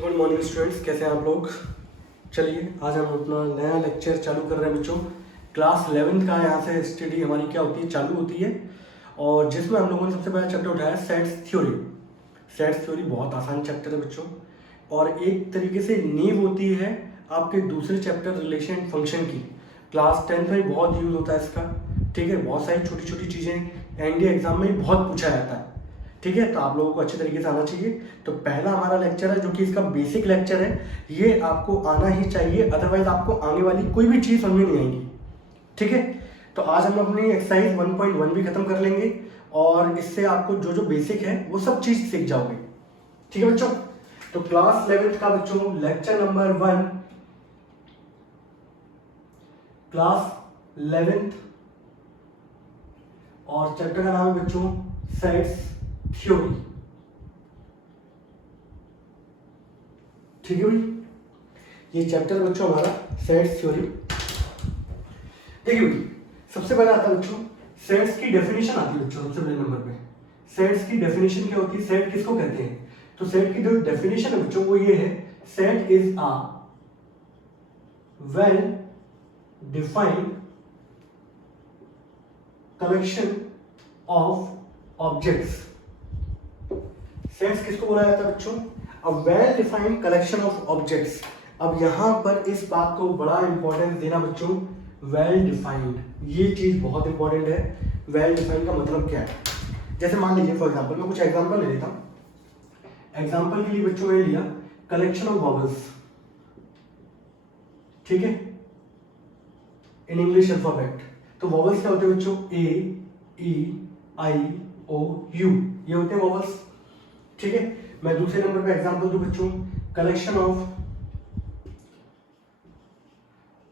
Good morning students, कैसे हैं आप लोग। चलिए आज हम अपना नया लेक्चर चालू कर रहे हैं बच्चों। क्लास 11th का यहाँ से स्टडी हमारी क्या होती है, चालू होती है। और जिसमें हम लोगों ने सबसे पहला चैप्टर उठाया सेट्स थ्योरी। सेट्स थ्योरी बहुत आसान चैप्टर है बच्चों, और एक तरीके से नींव होती है आपके दूसरे चैप्टर रिलेशन एंड फंक्शन की। क्लास 10th में बहुत यूज़ होता है इसका, ठीक है। बहुत सारी छोटी छोटी चीज़ें एनडीए एग्जाम में बहुत पूछा जाता है, ठीक है। तो आप लोगों को अच्छे तरीके से आना चाहिए। तो पहला हमारा लेक्चर है जो कि इसका बेसिक लेक्चर है, ये आपको आना ही चाहिए, अदरवाइज आपको आने वाली कोई भी चीज़ समझ में नहीं आएगी, ठीक है। तो आज हम अपनी एक्सरसाइज 1.1 भी खत्म कर लेंगे, और इससे आपको जो जो बेसिक है वो सब चीज़ सीख जाओगे, ठीक है बच्चों। तो क्लास 11th का बच्चों लेक्चर नंबर 1, क्लास 11th, और चैप्टर का नाम है बच्चों सेट्स थ्योरी, ठीक है भाई। ये चैप्टर बच्चों हमारा सेट्स थ्योरी। देखिए भाई, सबसे पहले आता है बच्चों सेट्स की डेफिनेशन आती है बच्चों। सबसे पहले नंबर पे सेट्स की डेफिनेशन क्या होती है, सेट किसको कहते हैं। तो सेट की जो डेफिनेशन है बच्चों वो ये है, set is a well defined collection of objects. Sets किसको बोला जाता है बच्चों, अ well defined collection of objects. अब यहां पर इस बात को बड़ा इंपॉर्टेंस देना बच्चों, वेल डिफाइंड, ये चीज बहुत इंपॉर्टेंट है। वेल डिफाइंड का मतलब क्या है, जैसे मान लीजिए फॉर एग्जांपल मैं कुछ एग्जांपल ले लेता हूं। एग्जांपल के लिए बच्चों मैंने लिया कलेक्शन ऑफ वॉवल्स, ठीक है, इन इंग्लिश अल्फाबेट। तो वॉवल्स क्या होते हैं बच्चों, ए, ई, आई, ओ, यू, ये होते हैं वॉवल्स, ठीक है। मैं दूसरे नंबर पे एग्जांपल दूं बच्चों, collection of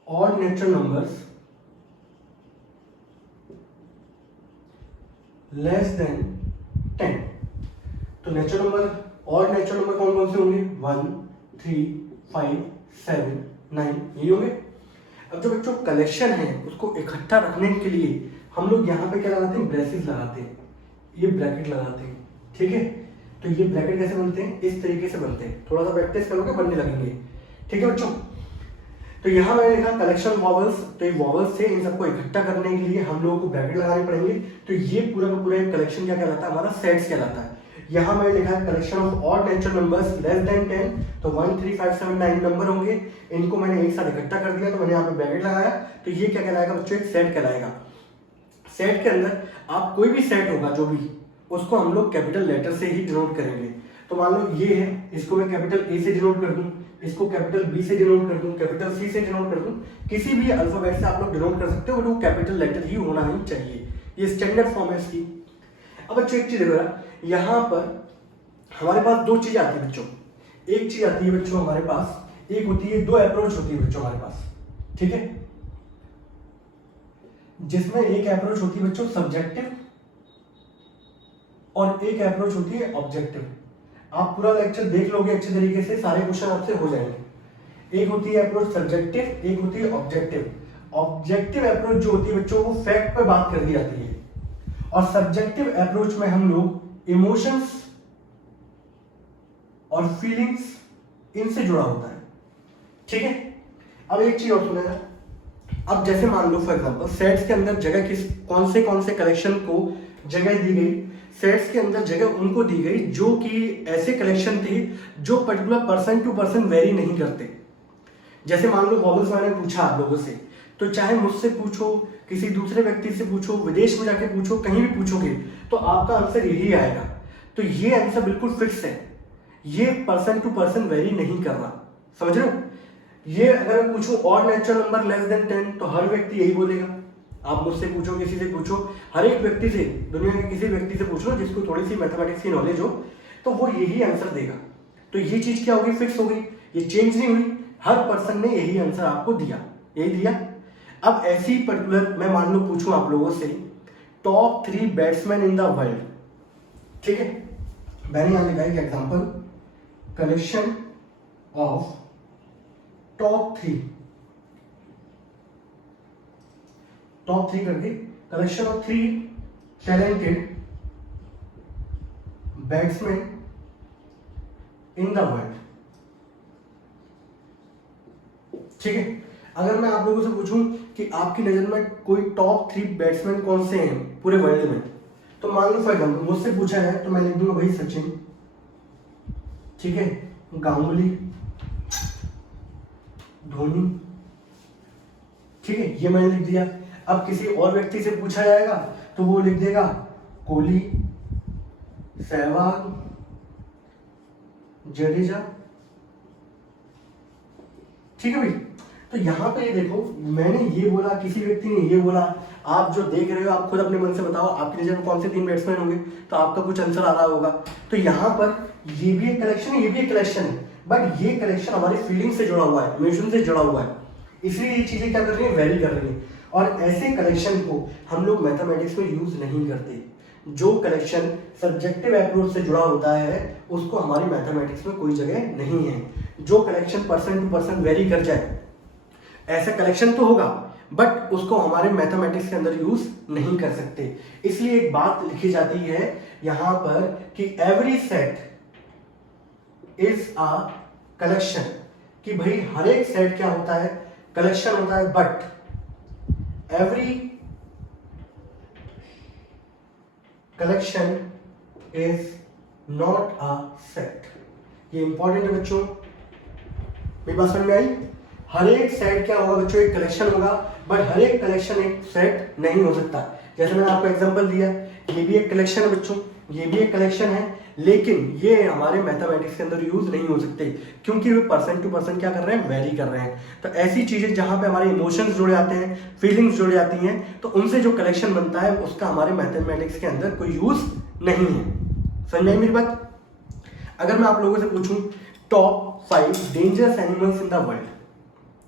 odd natural numbers less than 10। तो natural number, odd natural number कौन कौन से होंगे, 1, 3, 5, 7, 9, ये होंगे। अब जो बच्चों कलेक्शन है उसको इकट्ठा रखने के लिए हम लोग यहाँ पे क्या लगाते हैं, ब्रेसेस लगाते हैं, ये ब्रैकेट लगाते हैं, ठीक है। तो ये ब्रैकेट कैसे बनते हैं, इस तरीके से बनते हैं, थोड़ा सा प्रैक्टिस करोगे बनने लगेंगे, ठीक है बच्चों। तो यहाँ मैंने लिखा कलेक्शन वॉवल्स, तो ये वॉवल्स से इन सबको इकट्ठा करने के लिए हम लोगों को ब्रैकेट लगाने पड़ेंगे। तो ये पूरा का पूरा एक कलेक्शन क्या कहलाता है, हमारा सेट्स कहलाता है। यहाँ मैंने लिखा है collection of odd natural numbers less than 10, तो 1, 3, 5, 7, 9 नंबर होंगे, इनको मैंने एक साथ इकट्ठा कर दिया, तो मैंने यहाँ पे ब्रैकेट लगाया। तो ये क्या कहलाएगा बच्चों, एक सेट कहलाएगा। सेट के अंदर आप कोई भी सेट होगा जो भी, उसको हम लोग कैपिटल लेटर से ही डिनोट करेंगे। तो मान लो ये है, इसको मैं कैपिटल ए से डिनोट कर दूं, इसको कैपिटल बी से डिनोट कर दूं, कैपिटल सी से डिनोट कर दूं, किसी भी अल्फाबेट से आप लोग डिनोट कर सकते हो, वो कैपिटल लेटर ही होना ही चाहिए, ये स्टैंडर्ड फॉर्म है इसकी। अब बच्चों एक चीज देखो, यहाँ पर हमारे पास दो चीज आती है बच्चों। एक चीज आती है बच्चों हमारे पास, एक होती है, दो अप्रोच होती है बच्चों हमारे पास, ठीक है, जिसमें एक अप्रोच होती है बच्चों सब्जेक्टिव और एक अप्रोच होती है ऑब्जेक्टिव। आप पूरा लेक्चर देख लोगे अच्छे तरीके से, सारे क्वेश्चन आपसे हो जाएंगे। एक होती है अप्रोच सब्जेक्टिव, एक होती है ऑब्जेक्टिव। ऑब्जेक्टिव अप्रोच जो होती है बच्चों वो फैक्ट पे बात कर दी जाती है, और सब्जेक्टिव अप्रोच में हम लोग इमोशंस और फीलिंग्स इनसे जुड़ा होता है, ठीक है। अब एक चीज और सुनेगा, अब जैसे मान लो फॉर एग्जांपल सेट्स के अंदर जगह किस कौन से कलेक्शन को जगह दी गई, सेट्स के अंदर जगह उनको दी गई जो कि ऐसे कलेक्शन थे जो particular person to person vary नहीं करते। जैसे मान लो वॉवल्स मैंने पूछा आप लोगों से, तो चाहे मुझसे पूछो, किसी दूसरे व्यक्ति से पूछो, विदेश में जाके पूछो, कहीं भी पूछोगे तो आपका आंसर यही आएगा। तो ये आंसर बिल्कुल फिक्स है, ये पर्सन टू पर्सन वेरी नहीं कर रहा, समझ रहे हो। ये अगर मैं पूछूं odd natural number less than 10, तो हर व्यक्ति यही बोलेगा। आप मुझसे पूछो, किसी से पूछो, हर एक व्यक्ति से, दुनिया के किसी व्यक्ति से पूछो जिसको थोड़ी सी मैथमेटिक्स की नॉलेज हो, तो वो यही आंसर देगा। तो ये चीज क्या होगी, फिक्स हो गई, ये चेंज नहीं हुई, हर पर्सन ने यही आंसर आपको दिया, यही दिया। अब ऐसी पर्टिकुलर मैं मान लो पूछूं आप लोगों से top 3 batsman in the world, ठीक है। मैंने यहां लिखा है एग्जांपल कलेक्शन ऑफ टॉप 3 करके collection of 3 talented batsman in the world, ठीक है। अगर मैं आप लोगों से पूछूं कि आपकी नज़र में कोई टॉप 3 बैट्समैन कौन से हैं पूरे वर्ल्ड में, तो मान लो फॉर एग्जाम्पल मुझसे पूछा है तो मैं लिख दूंगा भाई सचिन, ठीक है, गांगुली, धोनी, ठीक है, ये मैंने लिख दिया। अब किसी और व्यक्ति से पूछा जाएगा तो वो लिख देगा कोहली, सहवाग, जडेजा, ठीक है भाई। तो यहाँ पे ये देखो, मैंने ये बोला, किसी व्यक्ति ने ये बोला, आप जो देख रहे हो आप खुद अपने मन से बताओ आपकी नजर में कौन से 3 बैट्समैन होंगे, तो आपका कुछ आंसर आ रहा होगा। तो यहाँ पर ये भी एक कलेक्शन है, ये भी एक कलेक्शन है, बट ये कलेक्शन हमारी फीलिंग से जुड़ा हुआ है, इमोशन से जुड़ा हुआ है, इसलिए ये चीजें क्या कर रही है, वेरी कर रही है। और ऐसे कलेक्शन को हम लोग मैथमेटिक्स में यूज नहीं करते। जो कलेक्शन सब्जेक्टिव अप्रोच से जुड़ा होता है उसको हमारी मैथमेटिक्स में कोई जगह नहीं है। जो collection person to person vary कर जाए ऐसा कलेक्शन तो होगा, बट उसको हमारे मैथमेटिक्स के अंदर यूज नहीं कर सकते। इसलिए एक बात लिखी जाती है यहां पर कि every set is a collection, कि भाई हर एक सेट क्या होता है, कलेक्शन होता है, but every collection is not a set. ये इंपॉर्टेंट है बच्चों, मेरी बात समझ में आई। हर एक सेट क्या होगा बच्चों, एक कलेक्शन होगा, बट हर एक कलेक्शन एक सेट नहीं हो सकता। जैसे मैंने आपको एग्जांपल दिया, ये भी एक कलेक्शन है बच्चों, ये भी एक कलेक्शन है, लेकिन ये हमारे मैथमेटिक्स के अंदर यूज नहीं हो सकते क्योंकि वे पर्सन टू पर्सन क्या कर रहे हैं, वेरी कर रहे हैं। तो ऐसी चीजें जहां पे हमारे इमोशंस जुड़े आते हैं, फीलिंग्स जुड़े आती हैं, तो उनसे जो कलेक्शन बनता है उसका हमारे मैथमेटिक्स के अंदर कोई यूज नहीं है। समझ आई मेरी बात। अगर मैं आप लोगों से पूछूं top 5 dangerous animals in the world,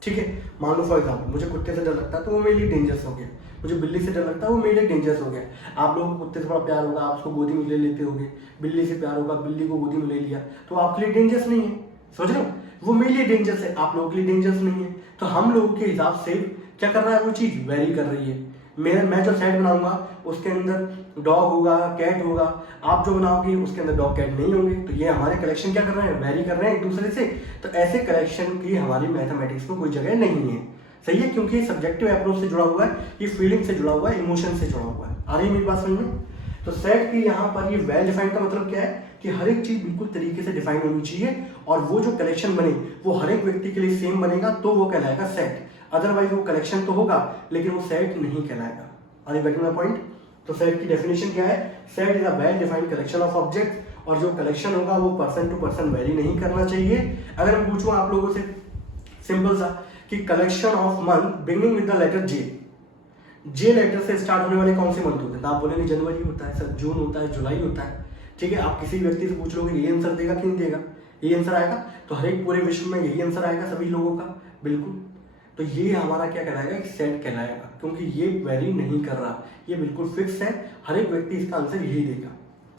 ठीक है, मान लो फॉर एग्जाम्पल मुझे कुत्ते से डर लगता है तो वो मेरे लिए डेंजरस हो गया, मुझे बिल्ली से डर लगता है वो मेरे लिए डेंजरस हो गया। आप लोगों को कुत्ते से बड़ा प्यार होगा, आप उसको गोदी में ले लेते होगे, बिल्ली से प्यार होगा, बिल्ली को गोदी में ले लिया, तो आपके लिए डेंजरस नहीं है, समझ रहे हो, वो मेरे लिए डेंजरस है, आप लोगों के लिए डेंजरस नहीं है। तो हम लोगों के हिसाब से क्या कर रहा है, वो चीज वेरी कर रही है। मैं जो सेट बनाऊंगा उसके अंदर डॉग होगा, कैट होगा, आप जो बनाओगे उसके अंदर डॉग कैट नहीं होंगे, तो ये हमारे कलेक्शन क्या कर रहे हैं, वेरी कर रहे हैं एक दूसरे से। तो ऐसे कलेक्शन की हमारी मैथमेटिक्स में कोई जगह नहीं है, सही है, क्योंकि ये सब्जेक्टिव अप्रोच से जुड़ा हुआ है, ये फीलिंग से जुड़ा हुआ है, इमोशन से जुड़ा हुआ है। आ रही है मेरी बात समझ में। तो सेट की यहाँ पर ये वेल डिफाइंड का मतलब क्या है कि हर एक चीज बिल्कुल तरीके से डिफाइन होनी चाहिए, और वो जो कलेक्शन बने वो हर एक व्यक्ति के लिए सेम बनेगा, तो वो कहलाएगा सेट। अदरवाइज वो कलेक्शन तो होगा लेकिन वो सेट नहीं कहलाएगा। Are you getting my point. तो सेट की डेफिनेशन क्या है, set is a well defined collection of object, और जो कलेक्शन होगा वो पर्सन टू पर्सन वेरी नहीं करना चाहिए। अगर मैं पूछूं आप लोगों से सिंपल सा कि collection of month beginning with the letter J, J letter से स्टार्ट होने वाले कौन से मंथ होते हैं, तो आप बोलेंगे जनवरी होता है सर, जून होता है, जुलाई होता है, ठीक है। आप किसी व्यक्ति से पूछ लोगे ये आंसर देगा कि नहीं देगा, ये आंसर आएगा, तो हर एक पूरे विश्व में यही आंसर आएगा सभी लोगों का, बिल्कुल। तो ये हमारा क्या कहलाएगा, एक सेट कहलाएगा, क्योंकि ये वेरी नहीं कर रहा, ये बिल्कुल फिक्स है, हर एक व्यक्ति इसका आंसर यही देगा,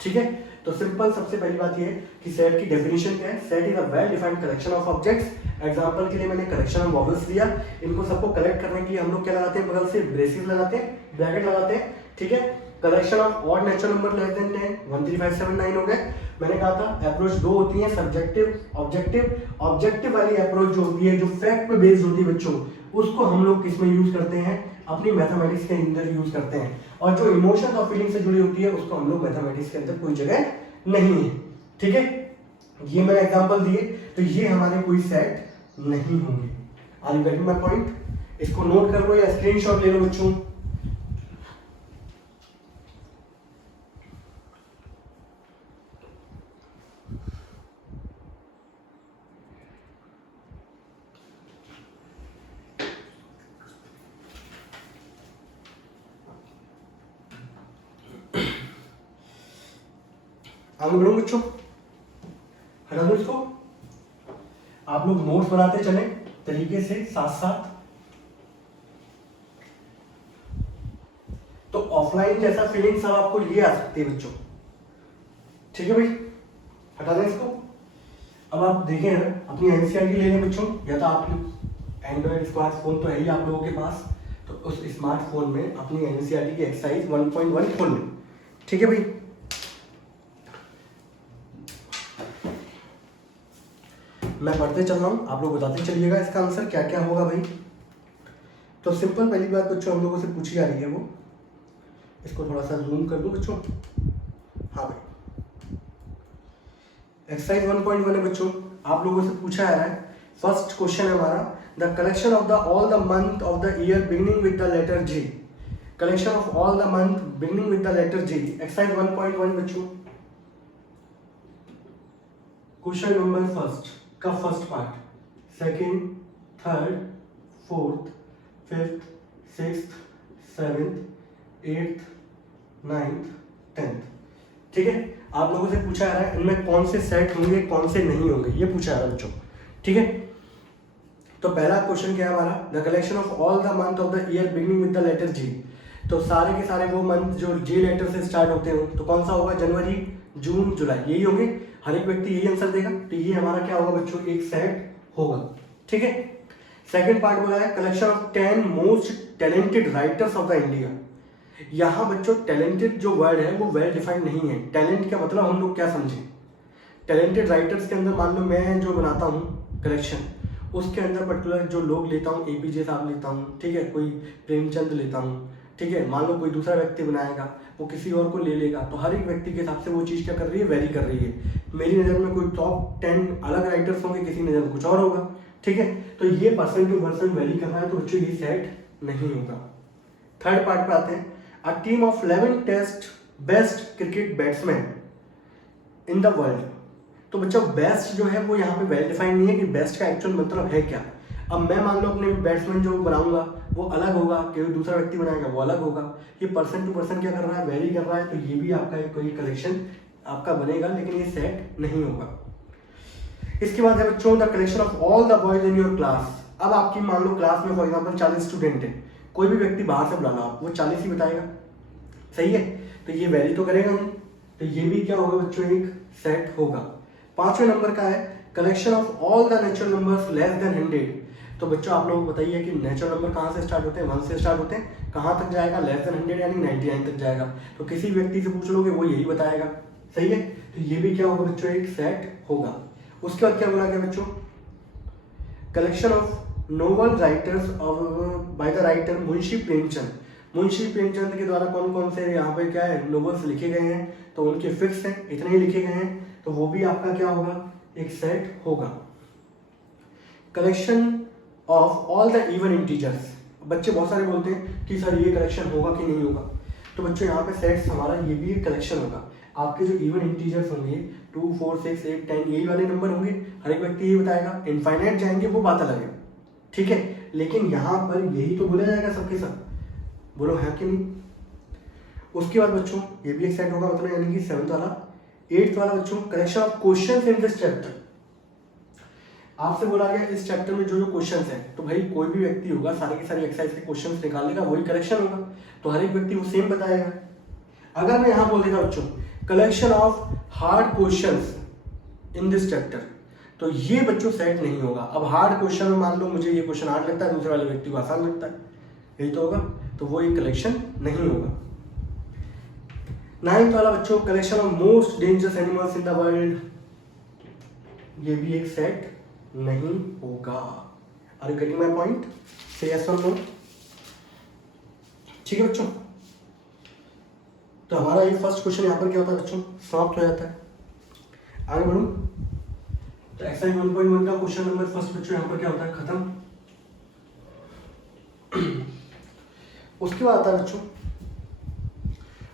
ठीक है। तो सिंपल सबसे पहली बात ये है कि सेट की डेफिनेशन क्या है, set is a well defined collection of objects. Example के लिए मैंने कलेक्शन ऑफ वॉवेल्स दिया, इनको सबको कलेक्ट करने के लिए हम लोग क्या लगाते हैं, बगल से ब्रेसेस लगाते हैं, ब्रैकेट लगाते हैं, ठीक है। Collection of odd natural number less than 10, 1 3 5 7 9 हो गए। मैंने कहा था अप्रोच दो होती है, सब्जेक्टिव ऑब्जेक्टिव। ऑब्जेक्टिव वाली अप्रोच जो होती है, जो फैक्ट पे बेस्ड होती है बच्चों, उसको हम लोग किस में यूज करते हैं, अपनी मैथमेटिक्स के अंदर यूज करते हैं। और जो इमोशन और फीलिंग से जुड़ी होती है उसको हम लोग मैथमेटिक्स के अंदर कोई जगह नहीं है, ठीक है। ये मैंने एग्जांपल दिए, तो ये हमारे कोई सेट नहीं होंगे। Are you getting my point. इसको नोट कर लो या स्क्रीनशॉट ले लो बच्चों। आगे बढ़ो बच्चों, हटा दो इसको। आप लोग नोट्स बनाते चले तरीके से साथ साथ। तो ऑफलाइन जैसा फीलिंग सब आपको ये आ सकती है बच्चों, ठीक है भाई। हटा दें इसको। अब आप देखें अपनी एनसीईआरटी ले लें बच्चों, या तो आप एंड्रॉइड स्मार्टफोन तो है ही आप लोगों के पास, तो उस स्मार्टफोन में अपनी एनसीईआरटी की एक्सरसाइज 1.1 खोल लें, ठीक है भाई। मैं पढ़ते चल रहा हूँ, आप लोग बताते चलिएगा इसका आंसर क्या क्या होगा भाई। तो सिंपल पहली बात बच्चों हम लोगों से पूछी जा रही है वो, इसको थोड़ा सा जूम कर दूँ बच्चों। हाँ भाई, एक्सरसाइज 1.1 है बच्चों, आप लोगों से पूछा जा रहा है। फर्स्ट क्वेश्चन है हमारा, the collection of the all the month of the year beginning with the letter J. Collection of all the month beginning with the letter J, exercise 1.1 बच्चों। क्वेश्चन नंबर फर्स्ट का first part, second, third, fourth, fifth, sixth, seventh, eighth, ninth, tenth. ठीक है, आप लोगों से पूछा जा रहा है इनमें कौन से सेट होंगे कौन से नहीं होंगे, ये पूछा जा रहा है बच्चों। ठीक है, तो पहला क्वेश्चन क्या है हमारा, the collection of all the month of the year beginning with the letter G. तो सारे के सारे वो मंथ जो जे लेटर से स्टार्ट होते हो, तो कौन सा होगा, जनवरी, जून, जुलाई, यही होंगे। हर एक व्यक्ति यही आंसर देगा, तो ये हमारा क्या होगा बच्चों, एक सेट होगा। ठीक है, सेकंड पार्ट बोला है collection of 10 most talented writers of the India. यहाँ बच्चों टैलेंटेड जो वर्ड है वो वेल डिफाइंड नहीं है। टैलेंट का मतलब हम लोग क्या समझें, टैलेंटेड राइटर्स के अंदर मान लो मैं जो बनाता हूँ कलेक्शन, उसके अंदर पर्टिकुलर जो लोग लेता हूँ, एपीजे साहब लेता हूँ, ठीक है, कोई प्रेमचंद लेता हूँ, ठीक है, मान लो कोई दूसरा व्यक्ति बनाएगा वो किसी और को ले लेगा, तो हर एक व्यक्ति के हिसाब से वो चीज़ क्या कर रही है, वेरी कर रही है। मेरी नज़र में कोई टॉप 10 अलग राइटर्स होंगे, किसी नज़र में कुछ और होगा। ठीक है, तो ये पर्सन टू पर्सन वेरी कर रहा है, तो बच्चों ये सेट नहीं होगा। थर्ड पार्ट पे आते हैं, a team of 11 test best cricket batsman in the world. तो बच्चों बेस्ट जो है वो यहाँ पे वेल डिफाइंड नहीं है कि बेस्ट का एक्चुअल मतलब है क्या। अब मैं मान लो अपने बैट्समैन जो बनाऊंगा वो अलग होगा, कोई दूसरा व्यक्ति बनाएगा वो अलग होगा। ये पर्सन टू पर्सन क्या कर रहा है, वेरी कर रहा है, तो ये भी आपका कोई कलेक्शन आपका बनेगा, लेकिन ये सेट नहीं होगा। इसके बाद है बच्चों the collection of all the boys in your class. अब आपकी मान लो क्लास में फॉर एग्जाम्पल 40 स्टूडेंट है, कोई भी व्यक्ति बाहर से बुलाना आप, वो 40 ही बताएगा, सही है, तो ये वैरी तो करेगा नहीं, तो ये भी क्या होगा बच्चों, एक सेट होगा। पांचवें नंबर का है collection of all the natural numbers less than 100। तो बच्चों आप लोग बताइए कि नेचुरल नंबर कहाँ से स्टार्ट होते हैं, 1 से स्टार्ट होते हैं, कहाँ तक जाएगा, लेस देन 100 यानी 99 तक जाएगा। तो किसी व्यक्ति से पूछ लोगे वो यही बताएगा, सही है, तो ये भी क्या होगा बच्चों, एक सेट होगा। उसके बाद क्या बोला गया बच्चों, collection of novel writers by the writer Munshi Premchand. Munshi Premchand के द्वारा कौन कौन से यहाँ पे क्या है नोवेल्स लिखे गए हैं, तो उनके फिक्स हैं, इतने ही लिखे गए हैं, तो वो भी आपका क्या होगा, एक सेट होगा। Collection of all the even integers. बच्चे बहुत सारे बोलते हैं कि सर ये कलेक्शन होगा कि नहीं होगा, तो बच्चों यहाँ पे सेट्स हमारा ये भी एक कलेक्शन होगा। आपके जो इवन इंटीजर्स होंगे 2, 4, 6, 8, 10 यही वाले नंबर होंगे, हर एक व्यक्ति यही बताएगा। इनफाइनाइट जाएंगे वो बात अलग है, ठीक है, लेकिन यहाँ पर यही तो बोला जाएगा सबके सब, बोलो है कि नहीं। उसके बाद बच्चों ये भी एक सेट होगा, मतलब यानी कि 7th वाला। 8th वाला बच्चों collection of questions in this chapter. आपसे बोला गया इस चैप्टर में जो जो क्वेश्चंस हैं, तो भाई कोई भी व्यक्ति होगा सारे के सारे एक्सरसाइज के क्वेश्चंस निकालेगा, वही कलेक्शन होगा, तो हर एक व्यक्ति वो सेम बताएगा। अगर मैं यहाँ बोल देता बच्चों collection of hard questions in this chapter, तो ये बच्चों सेट नहीं होगा। अब हार्ड क्वेश्चन में मान लो मुझे ये क्वेश्चन हार्ड लगता है, दूसरे वाले व्यक्ति को आसान लगता है, यही तो होगा, तो वो एक कलेक्शन नहीं होगा। 9th वाला बच्चों collection of most dangerous animals in the world, ये भी एक सेट नहीं होगा। Are you getting my point, say yes और नो, ठीक है बच्चों। तो हमारा ये फर्स्ट क्वेश्चन यहाँ पर क्या होता है बच्चों, समाप्त हो जाता है। आगे बढ़ूं, तो एक्सरसाइज 1.1 का क्वेश्चन नंबर फर्स्ट बच्चों यहाँ पर क्या होता है, खत्म। उसके बाद आता है बच्चों,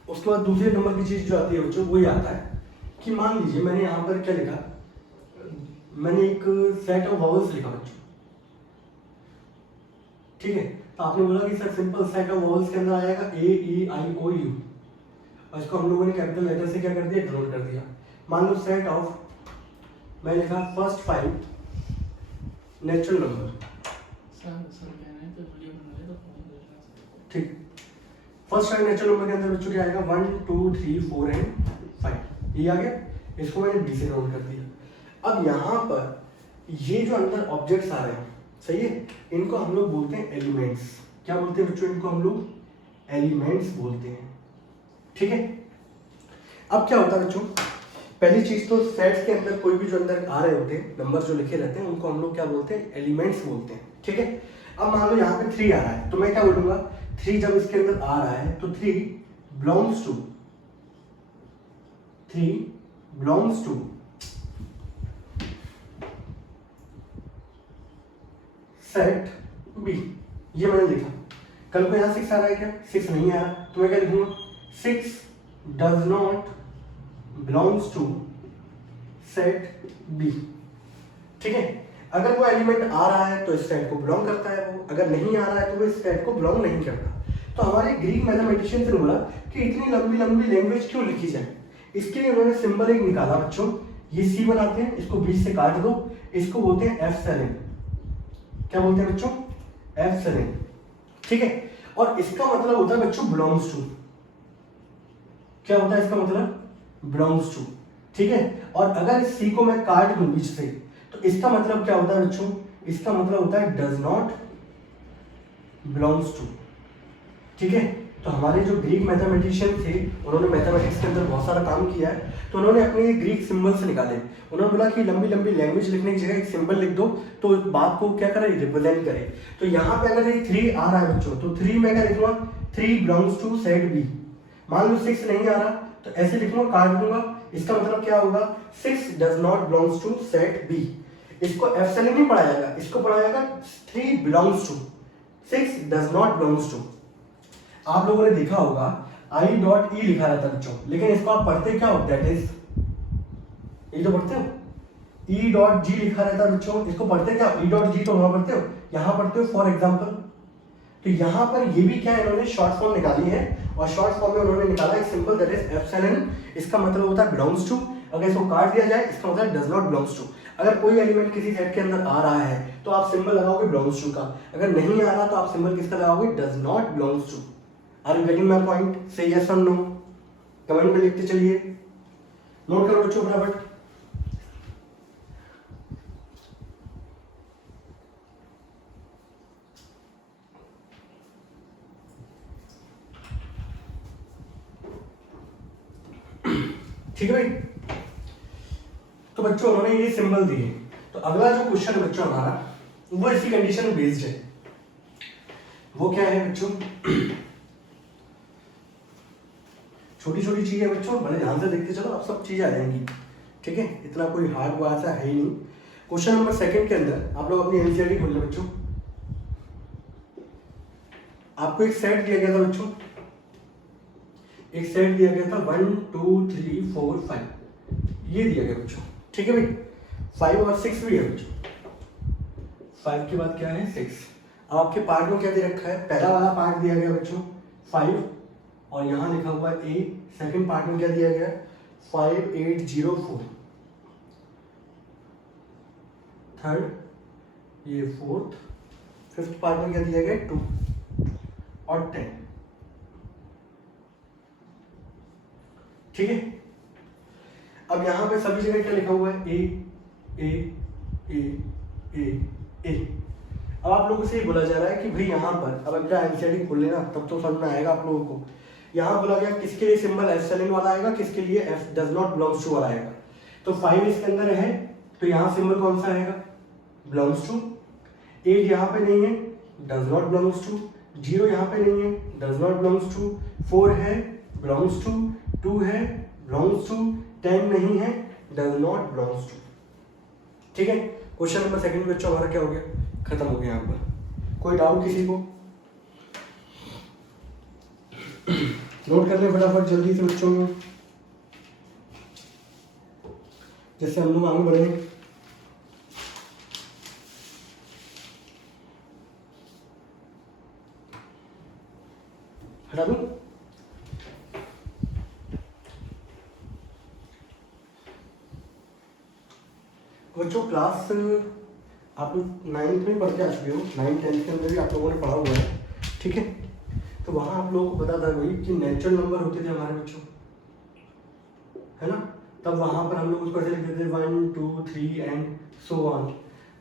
उसके बाद दूसरे नंबर की चीज जो आती है बच्चों वो ये आता है कि मान लीजिए मैंने यहाँ पर क्या लिखा, मैंने एक सेट ऑफ वॉवल्स लिखा बच्चों, ठीक है, तो आपने बोला कि sir simple set of vowels के अंदर आएगा ए ई आई ओ यू, और इसको हम लोगों ने कैपिटल लेटर से क्या कर दिया, डिनोट कर दिया। मान लो सेट ऑफ, मैं लिखा फर्स्ट 5 नेचुरल नंबर, ठीक, फर्स्ट 5 नेचुरल नंबर के अंदर बच्चों क्या आएगा 1, 2, 3, 4 एंड 5, ये आ गया, इसको मैंने बी से नोट कर दिया। अब यहाँ पर ये जो अंदर ऑब्जेक्ट्स आ रहे हैं, सही है, इनको हम लोग बोलते हैं एलिमेंट्स। क्या बोलते हैं बच्चों, इनको हम लोग एलिमेंट्स बोलते हैं, ठीक है। अब क्या होता है बच्चों, पहली चीज तो सेट्स के अंदर कोई भी जो अंदर आ रहे होते हैं नंबर जो लिखे रहते हैं उनको हम लोग क्या बोलते हैं, एलिमेंट्स बोलते हैं, ठीक है। अब मान लो यहाँ पे 3 आ रहा है तो मैं क्या बोलूंगा, 3 जब इसके अंदर आ रहा है तो 3 बिलोंग्स टू सेट बी। ये मैंने लिखा। कल को यहाँ 6 आ रहा है क्या, 6 नहीं आ रहा तो मैं क्या लिखूंगा, 6 does not belongs to set B, ठीक है। अगर वो एलिमेंट आ रहा है तो इस सेट को बिलोंग करता है वो, अगर नहीं आ रहा है तो वो इस सेट को बिलोंग नहीं करता। तो हमारे ग्रीक मैथमेटिशियंस ने बोला कि इतनी लंबी लंबी लैंग्वेज क्यों लिखी जाए, इसके लिए उन्होंने सिंबल एक निकाला बच्चों, ये सी बनाते हैं, इसको बीच से काट दो, इसको बोलते हैं F7। क्या बोलते हैं बच्चों, F7, ठीक है। और इसका मतलब होता है बच्चों बिलोंग्स टू। क्या होता है इसका मतलब, बिलोंग्स टू, ठीक है। और अगर इस सी को मैं काट दूं बीच से तो इसका मतलब क्या होता है बच्चों, इसका मतलब होता है डज नॉट बिलोंग्स टू, ठीक है। तो हमारे जो ग्रीक मैथमेटिशियन थे उन्होंने मैथमेटिक्स के अंदर बहुत सारा काम किया है, तो उन्होंने अपने ग्रीक सिंबल्स निकाले। उन्होंने बोला कि लंबी लंबी लैंग्वेज लिखने की जगह एक सिंबल लिख दो तो इस बात को क्या करे, रिप्रेजेंट करे। तो यहाँ पे अगर ये 3 आ रहा है बच्चों तो 3 मैं क्या लिखूंगा, 3 बिलोंग्स टू सेट बी। मान लो 6 नहीं आ रहा तो ऐसे लिखूंगा, काट दूंगा, इसका मतलब क्या होगा, 6 does not belongs to set B. इसको F7 नहीं पढ़ा जाएगा, इसको पढ़ा जाएगा 3 belongs to 6 does not belongs to. आप लोगों ने देखा होगा I.E लिखा रहता है बच्चों, लेकिन इसको आप पढ़ते क्या हो, दैट इज, ये तो पढ़ते हो E.G लिखा रहता है बच्चों, इसको पढ़ते क्या, E.G तो वहां पढ़ते हो, यहाँ पढ़ते हो फॉर एग्जाम्पल। तो यहाँ पर ये भी क्या है, इन्होंने शॉर्ट फॉर्म निकाली है और शॉर्ट फॉर्म में उन्होंने निकाला एक सिंबल दैट इज F7। इसका मतलब होता है बिलोंग्स टू। अगर इसको काट दिया जाए इसका मतलब डज नॉट बिलोंग्स टू। अगर कोई एलिमेंट किसी सेट के अंदर आ रहा है तो आप सिंबल लगाओगे बिलोंग्स टू का, अगर नहीं आ रहा तो आप सिंबल किसका लगाओगे, does not belongs to. Are you getting my point, say yes और नो, कमेंट में लिखते चलिए, नोट करो बच्चों फटाफट। ठीक है भाई, तो बच्चों उन्होंने ये सिंबल दिए। तो अगला जो क्वेश्चन है बच्चों हमारा वो इसी कंडीशन बेस्ड है। वो क्या है बच्चों, छोटी छोटी चीजें बच्चों, बड़े ध्यान से देखते चलो, आप सब चीजें आ जाएंगी, ठीक है। इतना कोई हार्ड बात है ही नहीं। क्वेश्चन नंबर 2 के अंदर आप लोग अपनी एनसीईआरटी खोल लो बच्चों। आपको एक सेट दिया गया था बच्चों, एक सेट दिया गया था 1 2 3 4 5, ये दिया गया बच्चों, ठीक है भाई। 5 और 6 भी है बच्चों, 5 के बाद क्या है 6। अब आपके पार्ट में क्या दे रखा है, पहला वाला पार्ट दिया गया बच्चों 5 और यहाँ लिखा हुआ है ए। सेकंड पार्ट में क्या दिया गया 5 8 0 4। थर्ड ये 4th। फिफ्थ पार्ट में क्या दिया गया 2 और 10, ठीक है। अब यहाँ पे सभी जगह क्या लिखा हुआ है, ए ए ए ए ए। अब आप लोगों से ये बोला जा रहा है कि भाई यहाँ पर, अब अपना एनसीईआरटी खोल लेना तब तो समझ में आएगा आप लोगों को। यहाँ बोला गया किसके लिए सिंबल F7 वाला आएगा, किसके लिए F does not belongs to वाला आएगा। तो 5 इसके अंदर है तो यहाँ सिंबल कौन सा आएगा, बिलोंग्स टू। 8 यहाँ पे नहीं है, डज नॉट बिलोंग्स टू। 0 यहाँ पे नहीं है, डज नॉट बिलोंग्स टू। 4 है, बिलोंग्स टू। 2 है, बिलोंग्स टू। 10 नहीं है, डज नॉट बिलोंग्स टू, ठीक है। क्वेश्चन नंबर 2 बच्चों हमारा क्या हो गया, खत्म हो गया यहाँ पर। कोई डाउट किसी को, नोट कर ले फटाफट जल्दी से बच्चों में, जैसे हम लोग आगे बढ़े। हटा दूं, बच्चों क्लास आप लोग 9th में पढ़ के आ चुके हो, 9th 10th के अंदर भी आप लोगों ने पढ़ा हुआ है, ठीक है। तो वहाँ आप लोगों को पता था वही कि नेचुरल नंबर होते थे हमारे बच्चों, है ना। तब वहाँ पर हम लोग उसको ऐसे लिखते थे 1 2 3 एंड सो ऑन।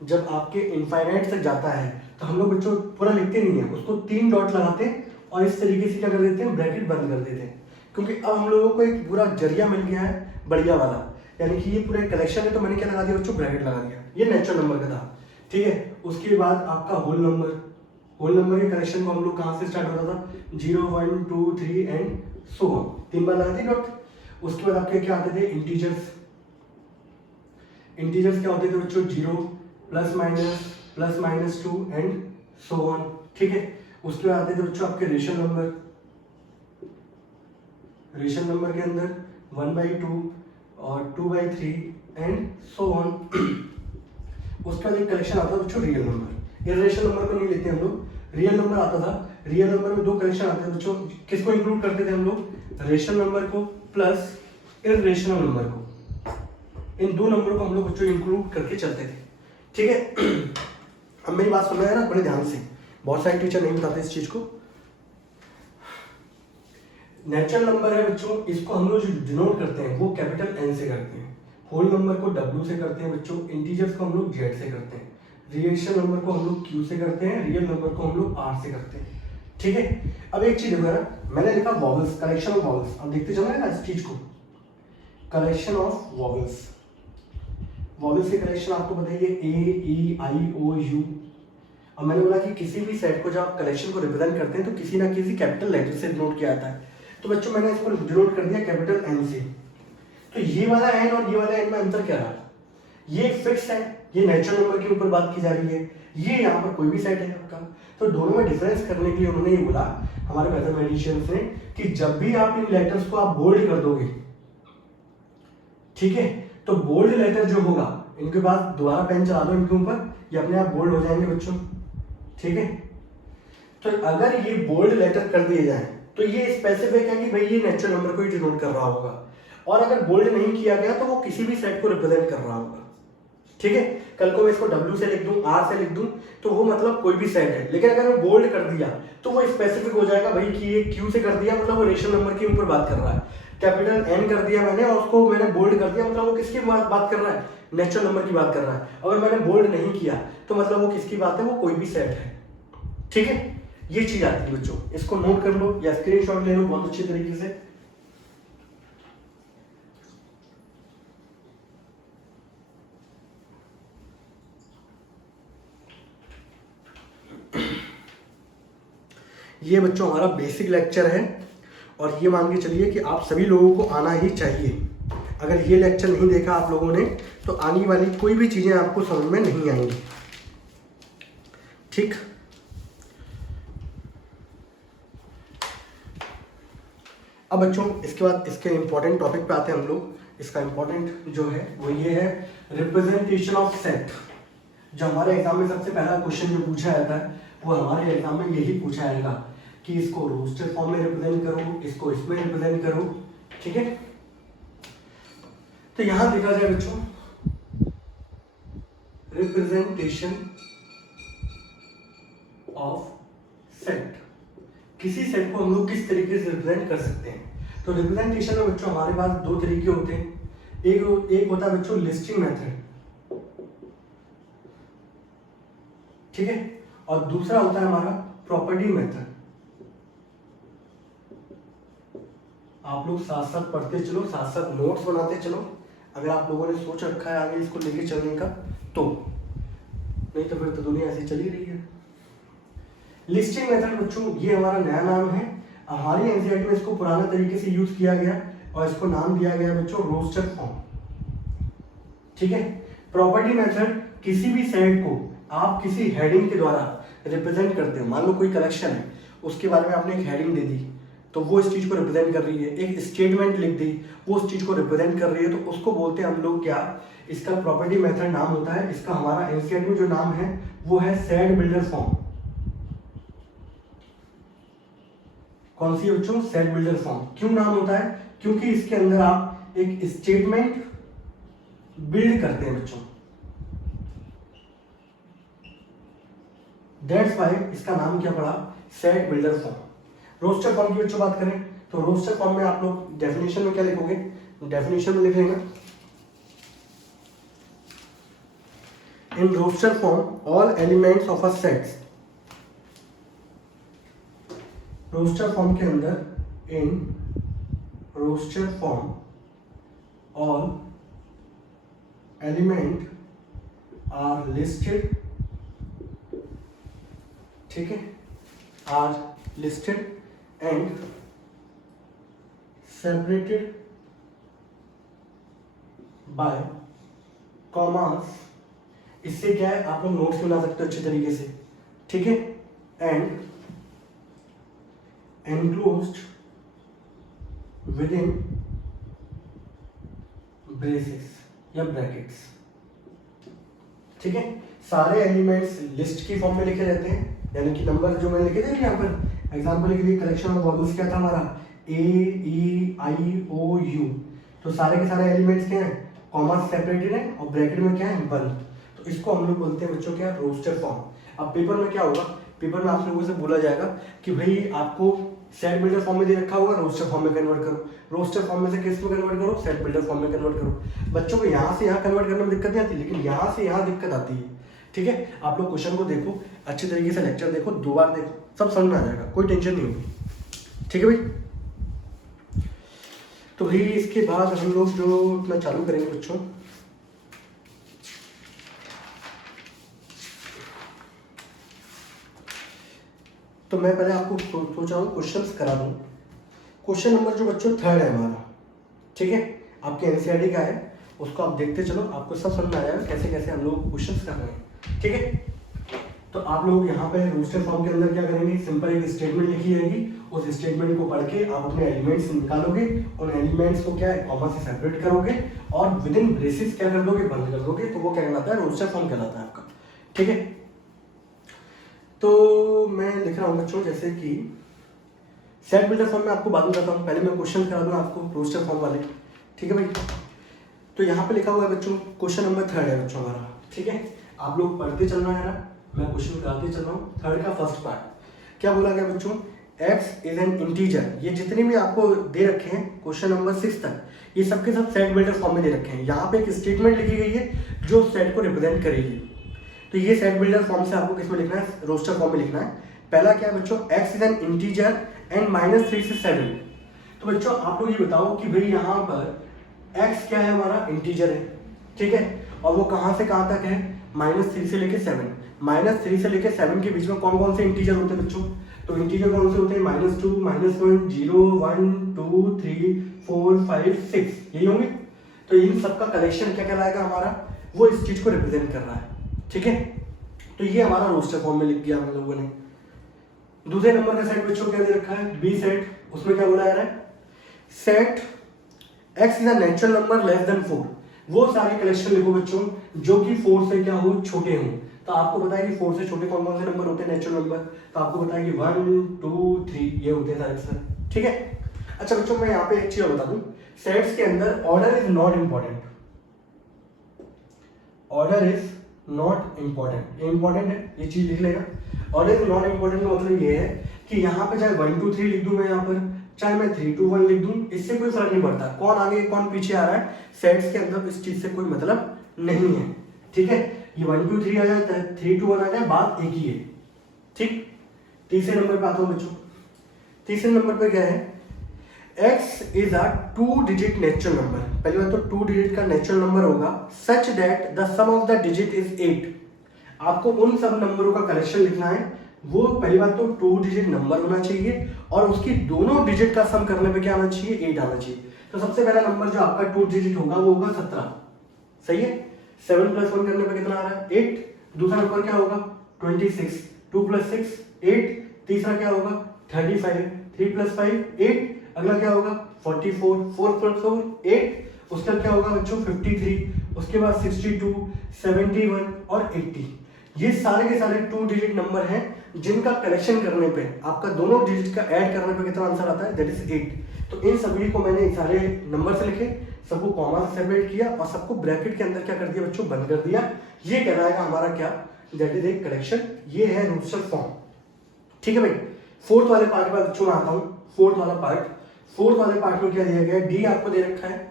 जब आपके इनफाइनाइट तक जाता है तो हम लोग बच्चों पूरा लिखते नहीं है, उसको 3 डॉट लगाते और इस तरीके से क्या कर देते हैं, ब्रैकेट बंद कर देते हैं। क्योंकि अब हम लोगों को एक पूरा जरिया मिल गया है बढ़िया वाला, यानी कि ये पूरा एक कलेक्शन है, तो मैंने क्या लगा दिया बच्चों, ब्रैकेट लगा दिया। ये नेचुरल नंबर का था, ठीक है। उसके बाद आपका होल नंबर के कलेक्शन को हम लोग कहाँ से स्टार्ट होता था, 0 1 2 3 एंड सो ऑन, 3 बार लगा दी डॉट। उसके बाद आपके क्या आते थे, इंटीजर्स क्या होते थे बच्चों, 0 plus minus 2 and so on, ठीक है। उसके बाद आते थे बच्चों आपके रेशनल नंबर के अंदर 1/2 और 2/3 एंड सो ऑन। उसका एक कलेक्शन आता था बच्चों रियल नंबर। इरेशनल नंबर को नहीं लेते हम लोग, रियल नंबर आता था। रियल नंबर में 2 कलेक्शन आते थे बच्चों, किसको इंक्लूड करते थे हम लोग, रेशनल नंबर को प्लस इरेशनल नंबर को। इन 2 नंबरों को हम लोग बच्चों इंक्लूड करके चलते थे, ठीक है। अब मेरी बात सुनना है ना बड़े ध्यान से, बहुत सारे टीचर नहीं बताते इस चीज को। नेचुरल नंबर है बच्चों, इसको हम लोग जो डिनोट करते हैं वो कैपिटल एन से करते हैं, होल नंबर को डब्ल्यू से करते हैं बच्चों, इंटीजर्स को हम लोग जेड से करते हैं, रिएक्शन नंबर को हम लोग क्यू से करते हैं, रियल नंबर को हम लोग आर से करते हैं, ठीक है। अब एक चीज देखो यार, मैंने लिखा वॉवल्स, कलेक्शन ऑफ वॉवल्स। अब देखते चलो ना इस चीज को, कलेक्शन ऑफ वॉवल्स। वॉवल्स के कलेक्शन आपको बताइए ए ई आई ओ यू। अब मैंने बोला कि किसी भी सेट को जब आप कलेक्शन को रिप्रेजेंट करते हैं तो किसी ना किसी कैपिटल लेटर से डिनोट किया जाता है। तो बच्चों मैंने इसको डिनोट कर दिया कैपिटल एन से। तो ये वाला एन और ये वाला एन में अंतर क्या रहा, ये फिक्स है, ये नेचुरल नंबर के ऊपर बात की जा रही है, ये यहाँ पर कोई भी सेट है आपका। तो दोनों में डिफरेंस करने के लिए उन्होंने ये बोला हमारे मैथमेटिशियंस ने कि जब भी आप इन लेटर्स को आप बोल्ड कर दोगे, ठीक है, तो बोल्ड लेटर जो होगा इनके बाद दोबारा पेन चला दो इनके ऊपर, ये अपने आप बोल्ड हो जाएंगे बच्चों, ठीक है। तो अगर ये बोल्ड लेटर कर दिए जाए तो ये स्पेसिफिक है कि भाई ये नेचुरल नंबर को ही डिनोट कर रहा होगा, और अगर बोल्ड नहीं किया गया तो वो किसी भी सेट को रिप्रेजेंट कर रहा होगा, ठीक है। कल को मैं इसको W से लिख दूं, R से लिख दूं, तो वो मतलब कोई भी सेट है। लेकिन अगर मैं बोल्ड कर दिया तो वो स्पेसिफिक हो जाएगा भाई कि ये Q से कर दिया मतलब वो रेशनल नंबर के ऊपर बात कर रहा है, कैपिटल N कर दिया मैंने और उसको मैंने बोल्ड कर दिया मतलब वो किसकी बात कर रहा है, नेचुरल नंबर की बात कर रहा है। अगर मैंने बोल्ड नहीं किया तो मतलब वो किसकी बात है, वो कोई भी सेट है, ठीक है। ये चीज आती है बच्चों, इसको नोट कर लो या स्क्रीनशॉट ले लो बहुत अच्छे तरीके से। ये बच्चों हमारा बेसिक लेक्चर है और ये मान के चलिए कि आप सभी लोगों को आना ही चाहिए। अगर ये लेक्चर नहीं देखा आप लोगों ने तो आने वाली कोई भी चीज़ें आपको समझ में नहीं आएंगी, ठीक। अब बच्चों इसके बाद इसके इंपॉर्टेंट टॉपिक पे आते हैं हम लोग। इसका इंपॉर्टेंट जो है वो ये है रिप्रेजेंटेशन ऑफ सेट। जो हमारे एग्जाम में सबसे पहला क्वेश्चन जो पूछा जाता है वो हमारे एग्जाम में यही पूछा जाएगा कि इसको रोस्टर फॉर्म में रिप्रेजेंट करो, इसको इसमें रिप्रेजेंट करो, ठीक है। तो यहां देखा जाए बच्चों रिप्रेजेंटेशन ऑफ सेट, किसी सेट को हम लोग किस तरीके से रिप्रेजेंट कर सकते हैं। तो रिप्रेजेंटेशन में बच्चों हमारे पास 2 तरीके होते हैं, एक होता है बच्चों लिस्टिंग मेथड, ठीक है, और दूसरा होता है हमारा प्रॉपर्टी मेथड। आप लोग साथ साथ पढ़ते चलो, साथ साथ नोट्स बनाते चलो, अगर आप लोगों ने सोच रखा है आगे इसको लेके चलने का तो, नहीं तो फिर तो दुनिया ऐसी चली रही है। लिस्टिंग मेथड बच्चों ये हमारा नया नाम है, हमारी एनसीईआरटी में इसको पुराना तरीके से यूज किया गया और इसको नाम दिया गया बच्चों रोस्टर फॉर्म, ठीक है। प्रॉपर्टी मेथड किसी भी सेट को आप किसी हेडिंग के द्वारा रिप्रेजेंट करते हो। मान लो कोई कलेक्शन है, उसके बारे में आपने एक हेडिंग दे दी तो वो इस चीज को रिप्रेजेंट कर रही है, एक स्टेटमेंट लिख दी वो उस चीज को रिप्रेजेंट कर रही है, तो उसको बोलते हैं हम लोग क्या, इसका प्रॉपर्टी मेथड नाम होता है। इसका हमारा एनसीईआरटी में जो नाम है वो है सेट बिल्डर फॉर्म। कौन सी बच्चों, सेट बिल्डर फॉर्म। क्यों नाम होता है, क्योंकि इसके अंदर आप एक स्टेटमेंट बिल्ड करते हैं बच्चों, दैट्स वाई इसका नाम क्या पड़ा, set builder form. Roster form की बच्चों बात करें तो रोस्टर फॉर्म में आप लोग डेफिनेशन में क्या लिखोगे, डेफिनेशन में लिख लेंगे in roster form all elements of a set. Roster form के अंदर in roster form all element are listed, ठीक है, are listed and separated by commas. इससे क्या है, आप लोग नोट्स बना सकते हो अच्छे तरीके से, ठीक है, and enclosed with in braces या ब्रैकेट्स, ठीक है। सारे एलिमेंट्स लिस्ट की फॉर्म में लिखे रहते हैं, यानी कि नंबर जो मैंने लिखे थे यहाँ पर एग्जांपल के लिए कलेक्शन ऑफ वॉल्यूम्स क्या था हमारा, ए ई आई ओ यू, तो सारे के सारे एलिमेंट्स क्या हैं, कॉमा सेपरेटेड है और ब्रैकेट में क्या है, बंद। तो इसको हम लोग बोलते हैं बच्चों क्या, रोस्टर फॉर्म। अब पेपर में क्या होगा, पेपर में आप लोगों से बोला जाएगा कि भाई आपको सेट बिल्डर फॉर्म में दे रखा होगा, रोस्टर फॉर्म में कन्वर्ट करो, रोस्टर फॉर्म में से किस में कन्वर्ट करो, सेट बिल्डर फॉर्म में कन्वर्ट करो। बच्चों को यहाँ से यहाँ कन्वर्ट करने में दिक्कत नहीं आती, लेकिन यहाँ से यहाँ दिक्कत आती है, ठीक है। आप लोग क्वेश्चन को देखो अच्छे तरीके से, लेक्चर देखो, 2 बार देखो, सब समझ में आ जाएगा, कोई टेंशन नहीं होगी, ठीक है भाई। तो भाई इसके बाद हम लोग जो अपना चालू करेंगे बच्चों, तो मैं पहले आपको सोचा हूँ क्वेश्चंस करा दूँ। क्वेश्चन नंबर जो बच्चों 3 है हमारा, ठीक है, आपके एनसीईआरटी का है, उसको आप देखते चलो, आपको सब समझ में आ जाएगा कैसे कैसे हम लोग क्वेश्चंस कर रहे हैं, ठीक है। तो आप लोग यहाँ पे रोस्टर फॉर्म के अंदर क्या करेंगे, सिंपल एक स्टेटमेंट लिखी जाएगी, उस स्टेटमेंट को पढ़ के आप अपने एलिमेंट्स निकालोगे, उन एलिमेंट्स को क्या है, कॉमा से सेपरेट करोगे और विद इन ब्रेसेस क्या कर दोगे, बंद कर दोगे, तो वो क्या कहलाता है, रोस्टर फॉर्म कहलाता है आपका, ठीक है। तो मैं लिख रहा हूँ बच्चों, जैसे कि सेट बिल्डर फॉर्म में आपको बाद में बताता हूँ, पहले मैं क्वेश्चन करा दूँ आपको रोस्टर फॉर्म वाले, ठीक है भाई। तो यहाँ पे लिखा हुआ है बच्चों, क्वेश्चन नंबर 3 है बच्चों हमारा, ठीक है। आप लोग पढ़ते चलना है ना, मैं क्वेश्चन कराते चल रहा हूँ। 3 का फर्स्ट पार्ट क्या बोला गया बच्चों, x इज एन इंटीजर। ये जितने भी आपको दे रखे हैं क्वेश्चन नंबर 6 तक, ये सबके सब सेट बिल्डर फॉर्म में दे रखे हैं। यहाँ पे एक स्टेटमेंट लिखी गई है जो सेट को रिप्रेजेंट करेगी, तो ये सेट बिल्डर फॉर्म से आपको किसमें लिखना है, रोस्टर फॉर्म में लिखना है। पहला क्या है बच्चों, x is an integer and -3 से 7। तो बच्चों आप लोग ये बताओ कि भाई यहाँ पर x क्या है, हमारा इंटीजर है, ठीक है, और वो कहाँ से कहाँ तक है, -3 से लेके 7। -3 से लेके 7 के बीच में कौन कौन से इंटीजर होते हैं बच्चों, तो इंटीजर कौन से होते हैं, -2, -1, 0, 1, 2, 3, 4, 5, 6, यही होंगे। तो इन सबका कलेक्शन क्या कहलाएगा हमारा, वो इस चीज को रिप्रेजेंट कर रहा है, ठीक है। तो ये हमारा रोस्टर फॉर्म में लिख दिया हम लोगों ने। दूसरे नंबर का सेट बच्चों क्या दे रखा है, बी सेट, उसमें क्या बोला जा रहा है, set x is a natural number less than 4। वो सारे कलेक्शन लिखो बच्चों जो कि 4 से क्या हो, छोटे हों। तो आपको पता है कि 4 से छोटे कौन कौन से नंबर होते हैं नेचुरल नंबर, तो आपको पता है कि 1, 2, 3 ये होते हैं सारे सर, ठीक है। अच्छा बच्चों मैं यहाँ पे एक चीज बता दूं, सेट्स के अंदर order is not important, order is not important, ये इंपॉर्टेंट है, ये चीज लिख लेना। ऑर्डर इज नॉट इंपॉर्टेंट का मतलब ये है कि यहाँ पे चाहे 1, 2, 3 लिख दूं मैं, यहाँ पर चाहे मैं 3, 2, 1 लिख दूं, इससे कोई फर्क नहीं पड़ता कौन आगे कौन पीछे आ रहा है, सेट्स के अंदर इस चीज से कोई मतलब नहीं है, ठीक है। ये 1, 2, 3 आ जाता है, 3, 2, 1 आ जाए, बात एक ही है, ठीक। तीसरे नंबर पे आता हूँ बच्चों। तीसरे नंबर पे क्या है, x is a 2 digit natural number. पहली बात तो 2 डिजिट का नेचुरल नंबर होगा such that the sum of the digit is 8। आपको उन सब नंबरों का कलेक्शन लिखना है, वो पहली बात तो 2 डिजिट नंबर होना चाहिए और उसकी दोनों डिजिट का सम करने पे क्या आना चाहिए, 8 आना चाहिए। तो सबसे पहला नंबर जो आपका 2 डिजिट होगा वो होगा 17, सही है। 7 + 1 करने पे कितना आ रहा है, 8। दूसरा नंबर क्या होगा 26, 2 + 6 8। तीसरा क्या होगा 35, 3 + 5 8। अगला क्या होगा 44, 4 + 4 8। उसका क्या होगा बच्चों 53। उसके बाद 62, 71 और 80। ये सारे के सारे 2 डिजिट नंबर हैं जिनका कलेक्शन करने पे आपका दोनों डिजिट का ऐड करने पे कितना आंसर आता है, दैट इज 8। तो इन सभी को मैंने सारे नंबर से लिखे, सबको कॉमा से सेपरेट किया और सबको ब्रैकेट के अंदर क्या कर दिया बच्चों, बंद कर दिया। ये कहलाएगा हमारा क्या, दैट इज एक कलेक्शन। ये है रोस्टर फॉर्म, ठीक है भाई। फोर्थ वाले पार्ट में बच्चों में आता हूँ। फोर्थ वाला पार्ट, फोर्थ वाले पार्ट में क्या दिया गया है, डी आपको दे रखा है।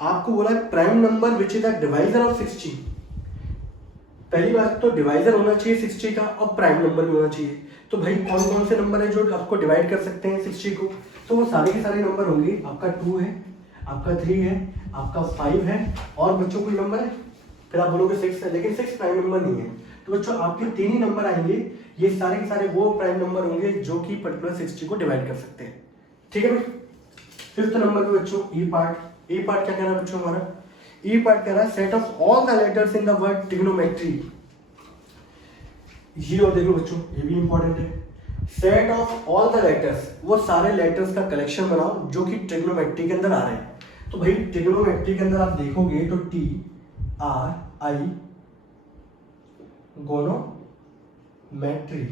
आपको बोला है prime number which is the divisor of 60। पहली बात तो डिवाइजर होना चाहिए 60 का और प्राइम नंबर भी होना चाहिए। तो भाई कौन कौन से नंबर है जो आपको डिवाइड कर सकते हैं 60 को, तो वो सारे के सारे नंबर होंगे। आपका 2 है, आपका 3 है, आपका 5 है और बच्चों कोई नंबर है फिर आप बोलोगे 6 है, लेकिन 6 प्राइम नंबर नहीं है। तो बच्चों आपके 3 ही नंबर आएंगे, ये सारे के सारे वो प्राइम नंबर होंगे जो कि पर्टिकुलर 60 को डिवाइड कर सकते हैं। ठीक है भाई। 5th नंबर पे बच्चों ई पार्ट। ई पार्ट क्या कह रहा है बच्चों हमारा? ई पार्ट कह रहा है set of all the letters in the word trigonometry. ये और देख लो बच्चों, ये भी इंपॉर्टेंट है। Set of all the letters, वो सारे लेटर्स का कलेक्शन बनाओ जो कि ट्रिग्नोमेट्री के अंदर आ रहे हैं। तो भाई ट्रिग्नोमेट्री के अंदर आप देखोगे तो टी आर आई गोनोमेट्री,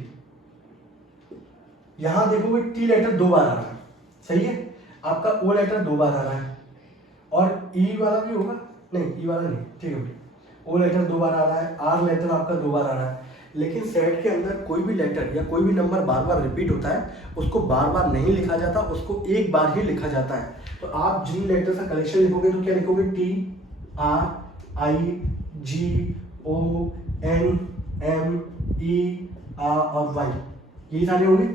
यहां देखोगे टी लेटर 2 बार आ रहा है, सही है। आपका ओ लेटर 2 बार आ रहा है, और ई वाला भी होगा, नहीं ई वाला नहीं, ठीक है। ओ लेटर 2 बार आ रहा है, आर लेटर आपका 2 बार आ रहा है। लेकिन सेट के अंदर कोई भी लेटर या कोई भी नंबर बार बार रिपीट होता है, उसको बार बार नहीं लिखा जाता, उसको एक बार ही लिखा जाता है। तो आप जिन लेटर्स का कलेक्शन लिखोगे तो क्या लिखोगे? T R I G O N M E R और वाई, यही सारे होंगे।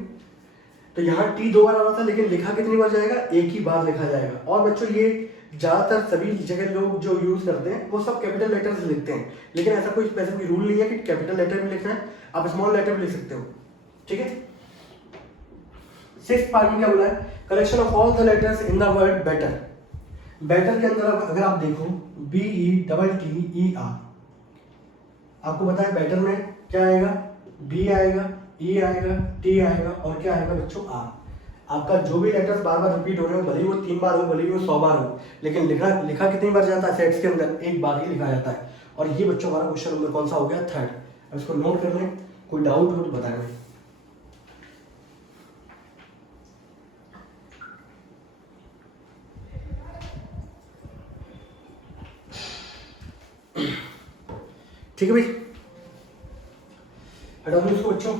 तो यहाँ टी 2 बार आ रहा था, लेकिन लिखा कितनी बार जाएगा? एक ही बार लिखा जाएगा। और बच्चों ये ज्यादातर सभी जगह लोग जो यूज करते हैं वो सब कैपिटल लेटर्स लिखते हैं, लेकिन ऐसा कोई स्पेसिफिक रूल नहीं है कि कैपिटल लेटर भी लिखना है, आप स्मॉल लेटर भी लिख सकते हो। ठीक है। 6th पार्ट में क्या बोला है? Collection of all the letters in the word better. Better के अंदर अगर आप देखो BETTER, आपको पता है बेटर में क्या आएगा? बी आएगा, ई आएगा, टी आएगा, और क्या आएगा बच्चों? आर। आपका जो भी लेटर्स बार बार रिपीट हो रहे हो, भले ही वो 3 बार हो, भले ही वो 100 बार हो, लेकिन लिखा कितनी बार जाता है सेट्स के अंदर? एक बार ही लिखा जाता है। और ये बच्चों हमारा क्वेश्चन नंबर कौन सा हो गया? 3rd। अब इसको नोट कर लें, कोई डाउट हो तो बताएं। ठीक है भाई, हटा दो इसको बच्चों।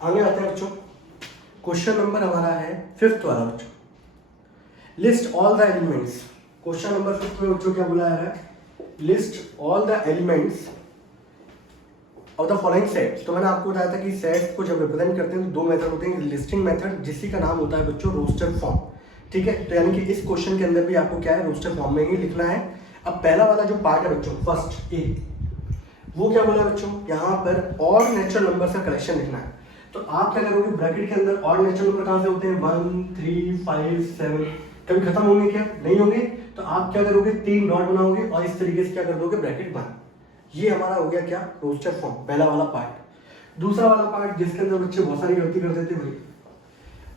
आगे आते हैं बच्चों, क्वेश्चन नंबर हमारा है 5th वाला बच्चों, list all the elements. Question number 5th में बच्चों क्या बोला है? List all the elements of the following sets. तो मैंने आपको बताया था कि सेट्स को जब रिप्रेजेंट करते हैं तो 2 मेथड होते हैं, लिस्टिंग मेथड, जिसी का नाम होता है बच्चों रोस्टर फॉर्म। ठीक है। तो यानी कि इस क्वेश्चन के अंदर भी आपको क्या है? रोस्टर फॉर्म में ही लिखना है। अब पहला वाला जो पार्ट है बच्चों, फर्स्ट ए, वो क्या बोला बच्चों? यहाँ पर ऑड नेचुरल नंबर का कलेक्शन लिखना है। तो आप क्या करोगे? ब्रैकेट के अंदर ऑड नेचुरल नंबर कहाँ से होते हैं? 1 3 5 7, कभी खत्म होंगे क्या? नहीं होंगे। तो आप क्या करोगे? 3 डॉट बनाओगे और इस तरीके से क्या कर दोगे? ब्रैकेट बंद। ये हमारा हो गया क्या? रोस्टर फॉर्म, पहला वाला पार्ट। दूसरा वाला पार्ट जिसके अंदर बच्चे बहुत सारी गलती कर देते हैं,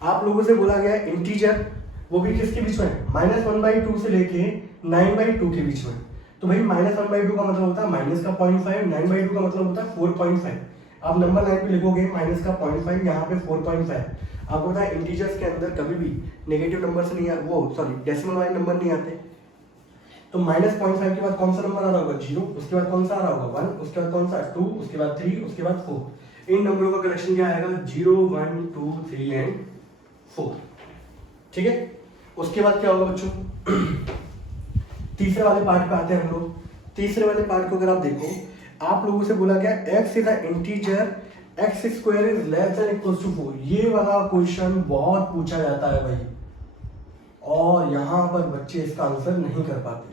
आप लोगों से बोला गया इंटीजर, वो भी किसके बीच में? -1/2 से लेके 9/2 के बीच में। तो भाई -1/2 का मतलब होता है माइनस का 0.5, 9/2 का मतलब होता है 4.5। आप नंबर लाइन पे लिखोगे माइनस का 0.5, यहाँ पे 4.5। आपको पता है इंटीजर्स के अंदर कभी भी नेगेटिव नंबर से नहीं आ, वो सॉरी डेसिमल वाले नंबर नहीं आते। तो -0.5 के बाद कौन सा नंबर आ रहा होगा? 0। उसके बाद कौन सा आ रहा होगा? 1। उसके बाद कौन सा? 2। उसके बाद 3। उसके बाद 4। इन नंबरों का कलेक्शन क्या आएगा? 0 1 2 3 एंड 4। ठीक है। उसके बाद क्या होगा बच्चों? तीसरे वाले पार्ट पे आते हैं हम लोग। तीसरे वाले पार्ट को अगर आप देखो, आप लोगों से बोला गया x is a integer, x square is less than equal to 4। ये वाला क्वेश्चन बहुत पूछा जाता है भाई, और यहाँ पर बच्चे इसका आंसर नहीं कर पाते।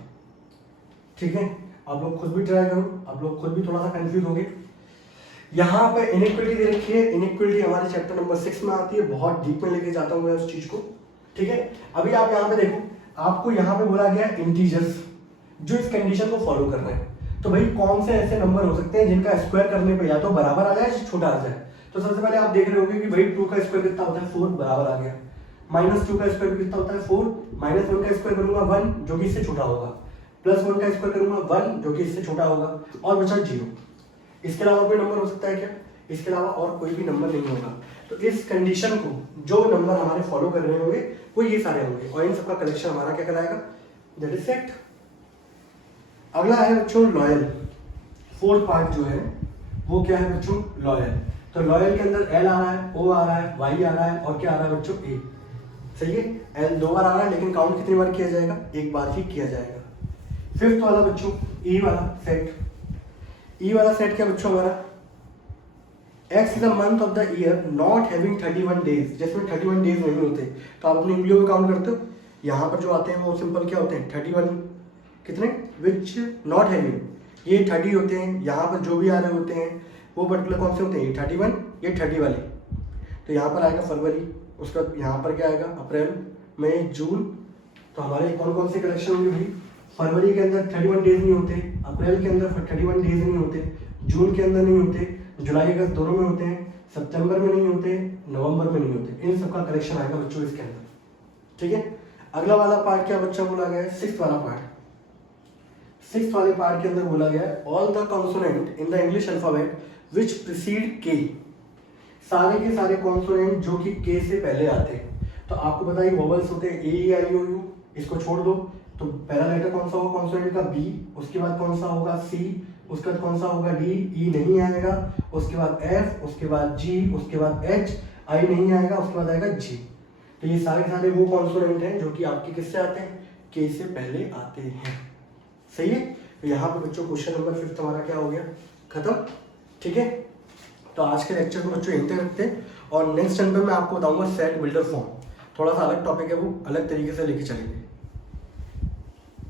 ठीक है। आप लोग खुद भी ट्राई करो, आप लोग खुद भी थोड़ा सा कंफ्यूज होंगे। यहाँ पे इनइक्वालिटी दे रखी है। इनइक्वालिटी हमारे चैप्टर नंबर 6 में आती है, बहुत डीप में लेके जाता हूँ मैं उस चीज को। ठीक है। अभी आप यहाँ पे देखो, आपको यहाँ पे बोला गया इंटीजर्स जो इस कंडीशन को फॉलो कर रहे हैं। तो भाई कौन से ऐसे नंबर हो सकते हैं जिनका स्क्वायर करने पे या तो बराबर आ जाए या छोटा आ जाए? तो सबसे पहले आप देख रहे होंगे कि भाई 2 का स्क्वायर कितना होता है? 4, बराबर आ गया। -2 का स्क्वायर कितना होता है? 4। -1 का स्क्वायर करूंगा 1, जो कि इससे छोटा होगा। +1 का स्क्वायर करूंगा 1, जो कि इससे छोटा होगा, और बचा 0। इसके अलावा कोई नंबर हो सकता है क्या? इसके अलावा और कोई भी नंबर नहीं होगा। तो इस कंडीशन को जो नंबर हमारे फॉलो कर रहे होंगे वो ये सारे होंगे, और इन सबका कलेक्शन हमारा क्या कहलाएगा? That is set. अगला है बच्चों लॉयल। 4th पार्ट जो है वो क्या है बच्चों? लॉयल। तो लॉयल के अंदर L आ रहा है, O आ रहा है, Y आ रहा है, और क्या आ रहा है बच्चों? A। सही है। L 2 बार आ रहा है, लेकिन काउंट कितनी बार किया जाएगा? एक बार ही किया जाएगा। 5th वाला बच्चों E वाला सेट। E वाला सेट क्या बच्चों हमारा? X is a month of the year not having 31 days, जिसमें 31 डेज नहीं होते, तो आप अपनी उंगलियों में काउंट करते हो, यहाँ पर जो आते हैं वो सिंपल क्या होते हैं 31, कितने विच नॉट हैविंग, ये 30 होते हैं, यहाँ पर जो भी आ रहे होते हैं वो पर्टिकुलर कौन से होते हैं, ये 31, ये 30 वाले, तो यहाँ पर आएगा फरवरी, उसका यहाँ पर क्या आएगा अप्रैल मई जून, तो हमारे कौन कौन से कलेक्शन होंगे भाई, फरवरी के अंदर 31 डेज नहीं होते, अप्रैल के अंदर 31 डेज नहीं होते, जून के अंदर नहीं होते, जुलाई अगस्त दोनों में होते हैं, सितंबर में नहीं होते, नवंबर में नहीं होते, इन सब का कलेक्शन आएगा बच्चों इसके अंदर, ठीक है। अगला वाला पार्ट क्या बच्चा बोला गया है, सिक्स्थ वाला पार्ट, सिक्स्थ वाले पार्ट के अंदर बोला गया है all the consonant in the English alphabet which preceded के, सारे के सारे कॉन्सोनेंट जो कि के से पहले आते हैं, तो आपको बताइए वोवेल्स होते हैं ए ई आई ओ यू, इसको छोड़ दो, तो पहला लेटर कौन सा होगा कॉन्सोनेंट का बी, उसके बाद कौन सा होगा सी, उसके बाद कौन सा होगा डी, ई नहीं आएगा, उसके बाद एफ, उसके बाद जी, उसके बाद एच, आई नहीं आएगा, उसके बाद आएगा जी, तो ये सारे वो कॉन्सोनेंट हैं जो कि आपके किससे आते हैं, के से पहले आते हैं, सही है। तो यहाँ पे बच्चों क्वेश्चन नंबर 5 हमारा क्या हो गया, खत्म, ठीक है। तो आज के लेक्चर को बच्चों यहीं तक रखते हैं, और नेक्स्ट टाइम पे मैं आपको बताऊंगा सेट बिल्डर फॉर्म, थोड़ा सा अलग टॉपिक है, वो अलग तरीके से लेके चलेंगे।